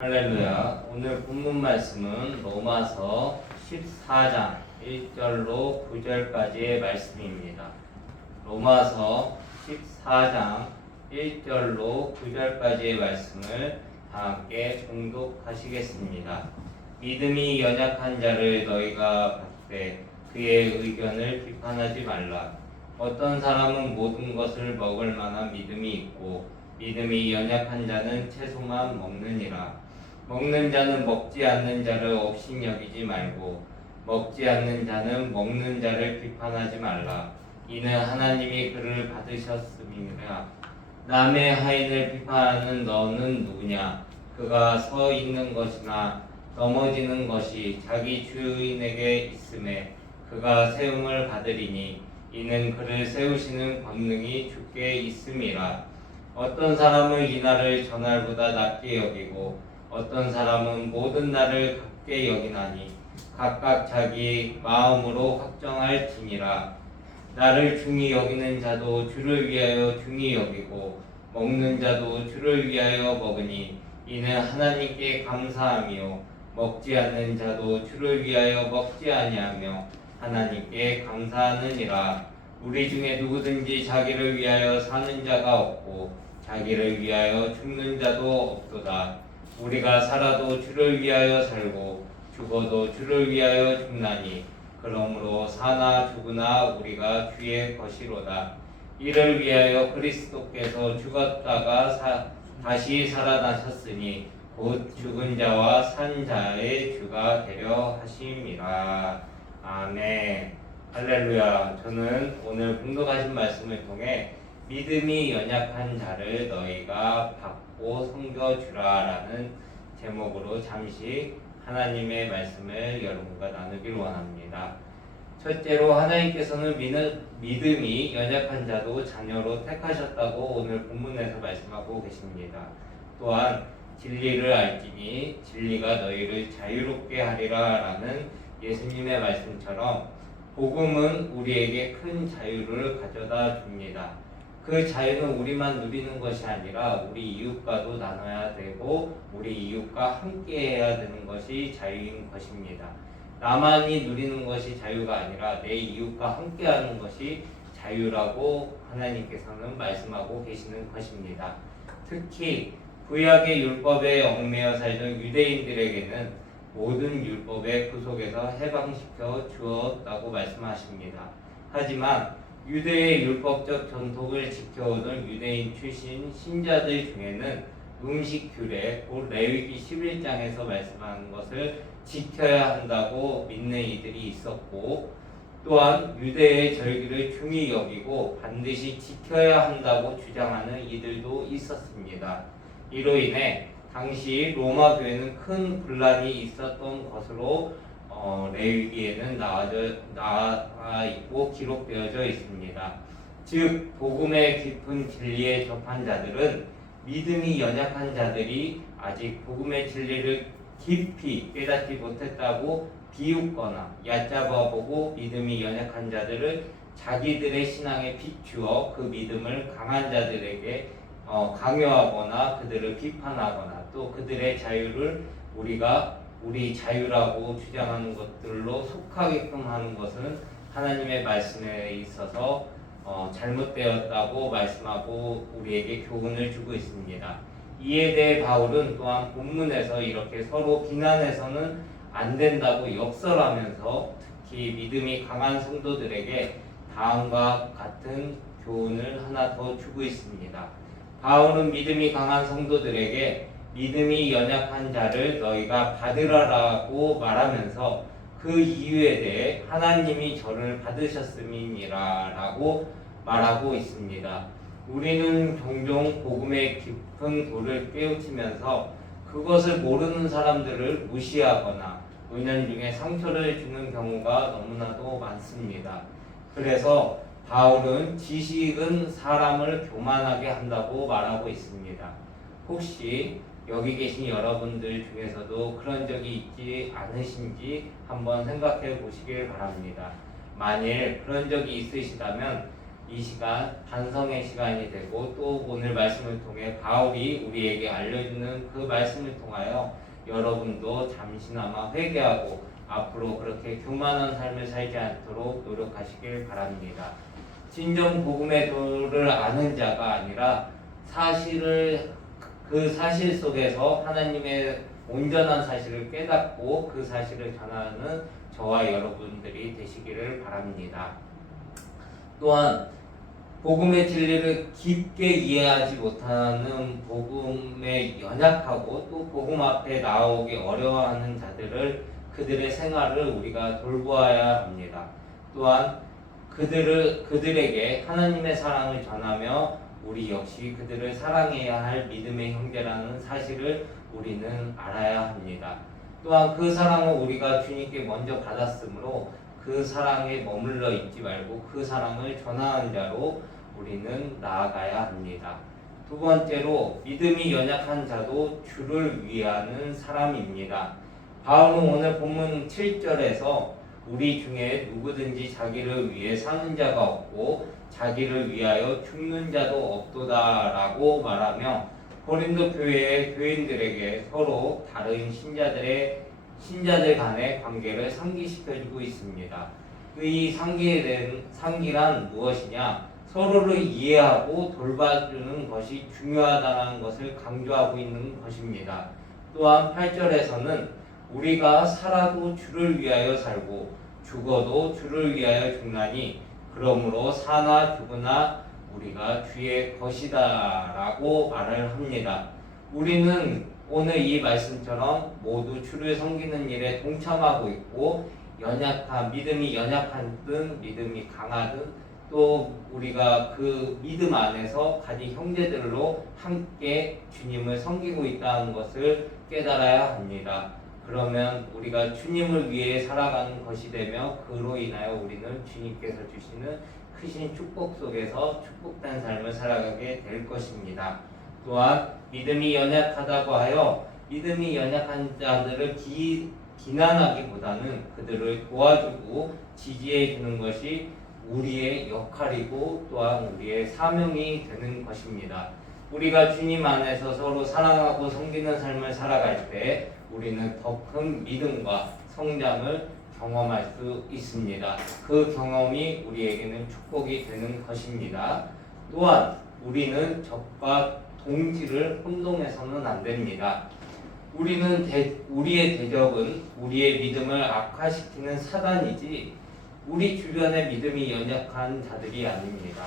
할렐루야. 오늘 본문 말씀은 로마서 14장 1절로 9절까지의 말씀입니다. 로마서 14장 1절로 9절까지의 말씀을 다 함께 봉독하시겠습니다. 믿음이 연약한 자를 너희가 받되 그의 의견을 비판하지 말라. 어떤 사람은 모든 것을 먹을 만한 믿음이 있고 믿음이 연약한 자는 채소만 먹느니라. 먹는 자는 먹지 않는 자를 업신여기지 말고 먹지 않는 자는 먹는 자를 비판하지 말라. 이는 하나님이 그를 받으셨음이니라. 남의 하인을 비판하는 너는 누구냐? 그가 서 있는 것이나 넘어지는 것이 자기 주인에게 있음에 그가 세움을 받으리니 이는 그를 세우시는 권능이 주께 있음이라. 어떤 사람은 이날을 전날보다 낮게 여기고 어떤 사람은 모든 날을 같게 여기나니 각각 자기 마음으로 확정할지니라. 나를 중히 여기는 자도 주를 위하여 중히 여기고 먹는 자도 주를 위하여 먹으니 이는 하나님께 감사하며 먹지 않는 자도 주를 위하여 먹지 아니하며 하나님께 감사하느니라. 우리 중에 누구든지 자기를 위하여 사는 자가 없고 자기를 위하여 죽는 자도 없도다. 우리가 살아도 주를 위하여 살고 죽어도 주를 위하여 죽나니 그러므로 사나 죽으나 우리가 주의 것이로다. 이를 위하여 그리스도께서 죽었다가 다시 살아나셨으니 곧 죽은 자와 산 자의 주가 되려 하심이라. 아멘. 할렐루야. 저는 오늘 봉독하신 말씀을 통해 믿음이 연약한 자를 너희가 받고 섬겨주라라는 제목으로 잠시 하나님의 말씀을 여러분과 나누길 원합니다. 첫째로 하나님께서는 믿음이 연약한 자도 자녀로 택하셨다고 오늘 본문에서 말씀하고 계십니다. 또한 진리를 알지니 진리가 너희를 자유롭게 하리라 라는 예수님의 말씀처럼 복음은 우리에게 큰 자유를 가져다 줍니다. 그 자유는 우리만 누리는 것이 아니라 우리 이웃과도 나눠야 되고 우리 이웃과 함께 해야 되는 것이 자유인 것입니다. 나만이 누리는 것이 자유가 아니라 내 이웃과 함께 하는 것이 자유라고 하나님께서는 말씀하고 계시는 것입니다. 특히 구약의 율법에 얽매여 살던 유대인들에게는 모든 율법의 구속에서 해방시켜 주었다고 말씀하십니다. 하지만 유대의 율법적 전통을 지켜오던 유대인 출신 신자들 중에는 음식 규례, 곧 레위기 11장에서 말씀하는 것을 지켜야 한다고 믿는 이들이 있었고, 또한 유대의 절기를 중히 여기고 반드시 지켜야 한다고 주장하는 이들도 있었습니다. 이로 인해 당시 로마 교회는 큰 분란이 있었던 것으로 레위기에는 나와 있고 기록되어져 있습니다. 즉 복음의 깊은 진리에 접한 자들은 믿음이 연약한 자들이 아직 복음의 진리를 깊이 깨닫지 못했다고 비웃거나 얕잡아 보고 믿음이 연약한 자들을 자기들의 신앙에 비추어 그 믿음을 강한 자들에게 강요하거나 그들을 비판하거나 또 그들의 자유를 우리 자유라고 주장하는 것들로 속하게끔 하는 것은 하나님의 말씀에 있어서 잘못되었다고 말씀하고 우리에게 교훈을 주고 있습니다. 이에 대해 바울은 또한 본문에서 이렇게 서로 비난해서는 안 된다고 역설하면서 특히 믿음이 강한 성도들에게 다음과 같은 교훈을 하나 더 주고 있습니다. 바울은 믿음이 강한 성도들에게 믿음이 연약한 자를 너희가 받으라라고 말하면서 그 이유에 대해 하나님이 저를 받으셨음이니라 라고 말하고 있습니다. 우리는 종종 복음의 깊은 도를 깨우치면서 그것을 모르는 사람들을 무시하거나 은연중에 상처를 주는 경우가 너무나도 많습니다. 그래서 바울은 지식은 사람을 교만하게 한다고 말하고 있습니다. 혹시 여기 계신 여러분들 중에서도 그런 적이 있지 않으신지 한번 생각해 보시길 바랍니다. 만일 그런 적이 있으시다면 이 시간 반성의 시간이 되고 또 오늘 말씀을 통해 바울이 우리에게 알려주는 그 말씀을 통하여 여러분도 잠시나마 회개하고 앞으로 그렇게 교만한 삶을 살지 않도록 노력하시길 바랍니다. 진정 복음의 도를 아는 자가 아니라 그 사실 속에서 하나님의 온전한 사실을 깨닫고 그 사실을 전하는 저와 여러분들이 되시기를 바랍니다. 또한 복음의 진리를 깊게 이해하지 못하는 복음에 연약하고 또 복음 앞에 나오기 어려워하는 자들을 그들의 생활을 우리가 돌보아야 합니다. 또한 그들에게 하나님의 사랑을 전하며 우리 역시 그들을 사랑해야 할 믿음의 형제라는 사실을 우리는 알아야 합니다. 또한 그 사랑을 우리가 주님께 먼저 받았으므로 그 사랑에 머물러 있지 말고 그 사랑을 전하는 자로 우리는 나아가야 합니다. 두 번째로 믿음이 연약한 자도 주를 위하는 사람입니다. 바울은 오늘 본문 7절에서 우리 중에 누구든지 자기를 위해 사는 자가 없고 자기를 위하여 죽는 자도 없도다라고 말하며 고린도 교회의 교인들에게 서로 다른 신자들 간의 관계를 상기시켜주고 있습니다. 이 상기란 무엇이냐? 서로를 이해하고 돌봐주는 것이 중요하다는 것을 강조하고 있는 것입니다. 또한 8절에서는 우리가 살아도 주를 위하여 살고 죽어도 주를 위하여 죽나니 그러므로 사나 죽으나 우리가 주의 것이다 라고 말을 합니다. 우리는 오늘 이 말씀처럼 모두 주를 섬기는 일에 동참하고 있고 믿음이 연약하든 믿음이 강하든 또 우리가 그 믿음 안에서 가진 형제들로 함께 주님을 섬기고 있다는 것을 깨달아야 합니다. 그러면 우리가 주님을 위해 살아가는 것이 되며 그로 인하여 우리는 주님께서 주시는 크신 축복 속에서 축복된 삶을 살아가게 될 것입니다. 또한 믿음이 연약하다고 하여 믿음이 연약한 자들을 비난하기보다는 그들을 도와주고 지지해 주는 것이 우리의 역할이고 또한 우리의 사명이 되는 것입니다. 우리가 주님 안에서 서로 사랑하고 섬기는 삶을 살아갈 때 우리는 더 큰 믿음과 성장을 경험할 수 있습니다. 그 경험이 우리에게는 축복이 되는 것입니다. 또한 우리는 적과 동지를 혼동해서는 안 됩니다. 우리의 대적은 우리의 믿음을 악화시키는 사단이지 우리 주변의 믿음이 연약한 자들이 아닙니다.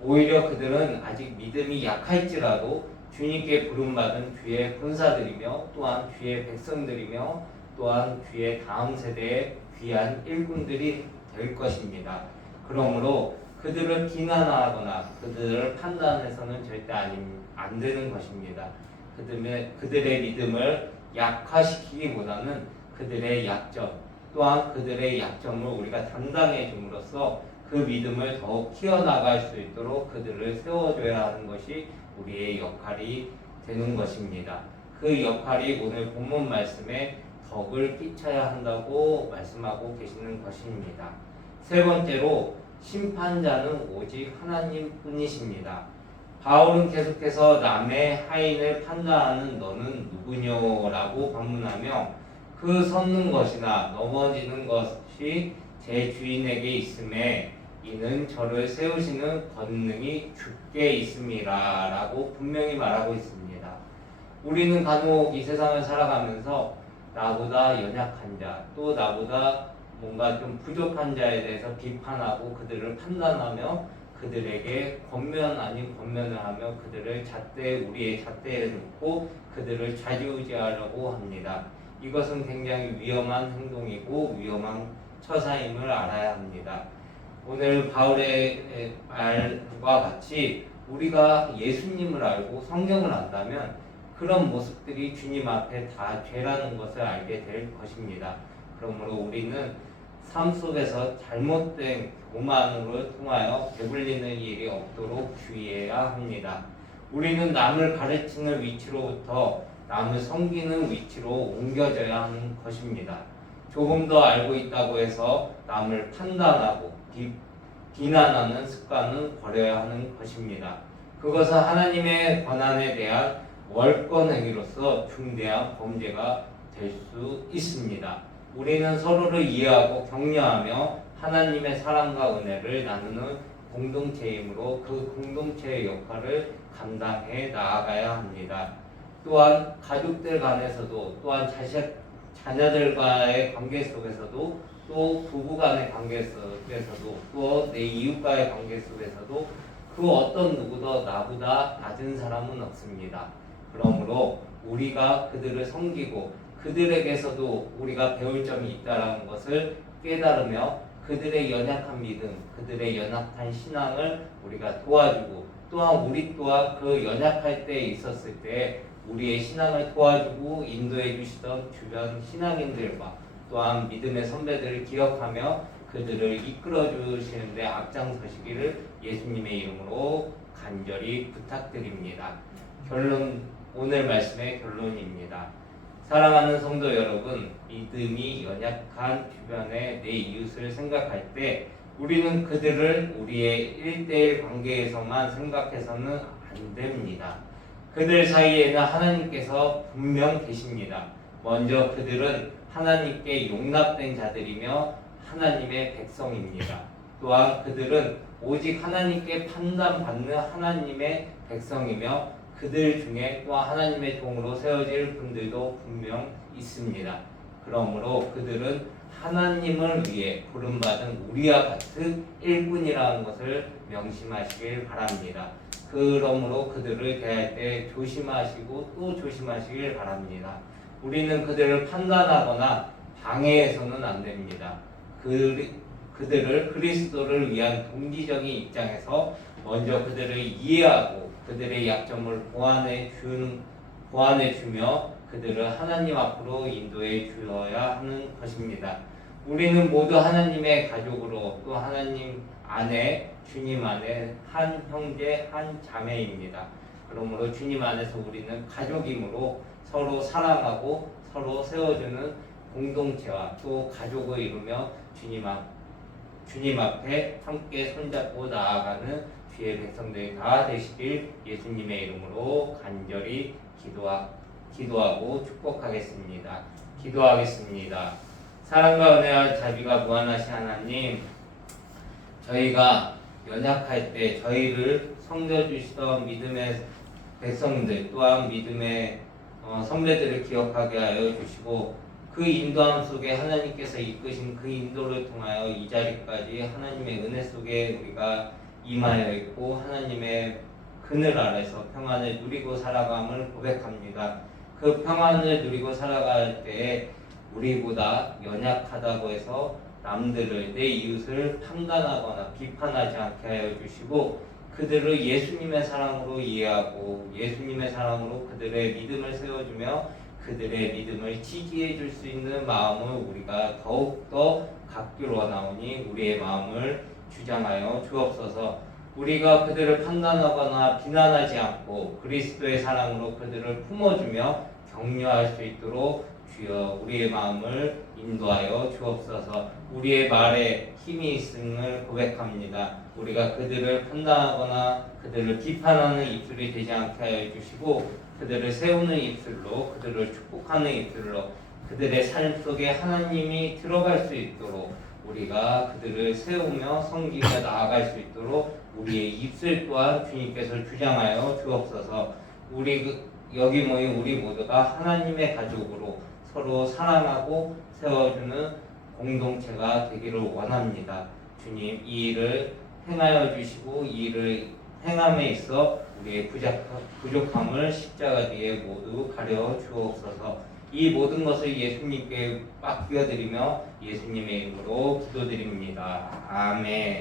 오히려 그들은 아직 믿음이 약할지라도 주님께 부름받은 주의 군사들이며 또한 주의 백성들이며 또한 주의 다음 세대의 귀한 일꾼들이 될 것입니다. 그러므로 그들을 비난하거나 그들을 판단해서는 절대 안 되는 것입니다. 그들의 믿음을 약화시키기보다는 그들의 약점 또한 그들의 약점을 우리가 담당해 줌으로써 그 믿음을 더욱 키워나갈 수 있도록 그들을 세워줘야 하는 것이 우리의 역할이 되는 것입니다. 그 역할이 오늘 본문 말씀에 덕을 끼쳐야 한다고 말씀하고 계시는 것입니다. 세 번째로 심판자는 오직 하나님뿐이십니다. 바울은 계속해서 남의 하인을 판단하는 너는 누구냐라고 반문하며 그 섰는 것이나 넘어지는 것이 제 주인에게 있음에 이는 저를 세우시는 권능이 주께 있음이라 라고 분명히 말하고 있습니다. 우리는 간혹 이 세상을 살아가면서 나보다 연약한 자, 또 나보다 뭔가 좀 부족한 자에 대해서 비판하고 그들을 판단하며 그들에게 권면 아닌 권면을 하며 그들을 우리의 잣대에 놓고 그들을 좌지우지하려고 합니다. 이것은 굉장히 위험한 행동이고 위험한 처사임을 알아야 합니다. 오늘 바울의 말과 같이 우리가 예수님을 알고 성경을 안다면 그런 모습들이 주님 앞에 다 죄라는 것을 알게 될 것입니다. 그러므로 우리는 삶 속에서 잘못된 교만으로 통하여 배불리는 일이 없도록 주의해야 합니다. 우리는 남을 가르치는 위치로부터 남을 섬기는 위치로 옮겨져야 하는 것입니다. 조금 더 알고 있다고 해서 남을 판단하고 비난하는 습관은 버려야 하는 것입니다. 그것은 하나님의 권한에 대한 월권 행위로서 중대한 범죄가 될 수 있습니다. 우리는 서로를 이해하고 격려하며 하나님의 사랑과 은혜를 나누는 공동체이므로 그 공동체의 역할을 감당해 나아가야 합니다. 또한 가족들 간에서도 또한 자녀들과의 관계 속에서도 또 부부 간의 관계 속에서도 또 내 이웃과의 관계 속에서도 그 어떤 누구도 나보다 낮은 사람은 없습니다. 그러므로 우리가 그들을 섬기고 그들에게서도 우리가 배울 점이 있다는 것을 깨달으며 그들의 연약한 믿음, 그들의 연약한 신앙을 우리가 도와주고 또한 우리 또한 그 연약할 때 있었을 때 우리의 신앙을 도와주고 인도해 주시던 주변 신앙인들과 또한 믿음의 선배들을 기억하며 그들을 이끌어 주시는데 앞장서시기를 예수님의 이름으로 간절히 부탁드립니다. 오늘 말씀의 결론입니다. 사랑하는 성도 여러분, 믿음이 연약한 주변의 내 이웃을 생각할 때 우리는 그들을 우리의 1대1 관계에서만 생각해서는 안 됩니다. 그들 사이에는 하나님께서 분명 계십니다. 먼저 그들은 하나님께 용납된 자들이며 하나님의 백성입니다. 또한 그들은 오직 하나님께 판단받는 하나님의 백성이며 그들 중에 또 하나님의 종으로 세워질 분들도 분명 있습니다. 그러므로 그들은 하나님을 위해 부름받은 우리와 같은 일꾼이라는 것을 명심하시길 바랍니다. 그러므로 그들을 대할 때 조심하시고 또 조심하시길 바랍니다. 우리는 그들을 판단하거나 방해해서는 안 됩니다. 그들을 그리스도를 위한 동기적인 입장에서 먼저 그들을 이해하고 그들의 약점을 보완해 주며 그들을 하나님 앞으로 인도해 주어야 하는 것입니다. 우리는 모두 하나님의 가족으로 또 하나님 안에 주님 안에 한 형제 한 자매입니다. 그러므로 주님 안에서 우리는 가족이므로 서로 사랑하고 서로 세워주는 공동체와 또 가족을 이루며 주님 앞에 함께 손잡고 나아가는 주의 백성들이 다 되시길 예수님의 이름으로 간절히 기도하고 축복하겠습니다. 기도하겠습니다. 사랑과 은혜와 자비가 무한하신 하나님, 저희가 연약할 때 저희를 섬겨주시던 믿음의 백성들 또한 믿음의 선배들을 기억하게 하여 주시고 그 인도함 속에 하나님께서 이끄신 그 인도를 통하여 이 자리까지 하나님의 은혜 속에 우리가 임하여 있고 하나님의 그늘 아래서 평안을 누리고 살아감을 고백합니다. 그 평안을 누리고 살아갈 때에 우리보다 연약하다고 해서 남들을 내 이웃을 판단하거나 비판하지 않게 하여 주시고 그들을 예수님의 사랑으로 이해하고 예수님의 사랑으로 그들의 믿음을 세워주며 그들의 믿음을 지지해 줄 수 있는 마음을 우리가 더욱더 갖기를 원하오니 우리의 마음을 주장하여 주옵소서. 우리가 그들을 판단하거나 비난하지 않고 그리스도의 사랑으로 그들을 품어주며 격려할 수 있도록 주여 우리의 마음을 인도하여 주옵소서. 우리의 말에 힘이 있음을 고백합니다. 우리가 그들을 판단하거나 그들을 비판하는 입술이 되지 않게 하여 주시고 그들을 세우는 입술로 그들을 축복하는 입술로 그들의 삶 속에 하나님이 들어갈 수 있도록 우리가 그들을 세우며 섬기며 나아갈 수 있도록 우리의 입술 또한 주님께서 주장하여 주옵소서. 여기 모인 우리 모두가 하나님의 가족으로 서로 사랑하고 세워주는 공동체가 되기를 원합니다. 주님, 이 일을 행하여 주시고 이 일을 행함에 있어 우리의 부족함을 십자가 뒤에 모두 가려 주옵소서. 이 모든 것을 예수님께 맡겨드리며 예수님의 이름으로 기도드립니다. 아멘.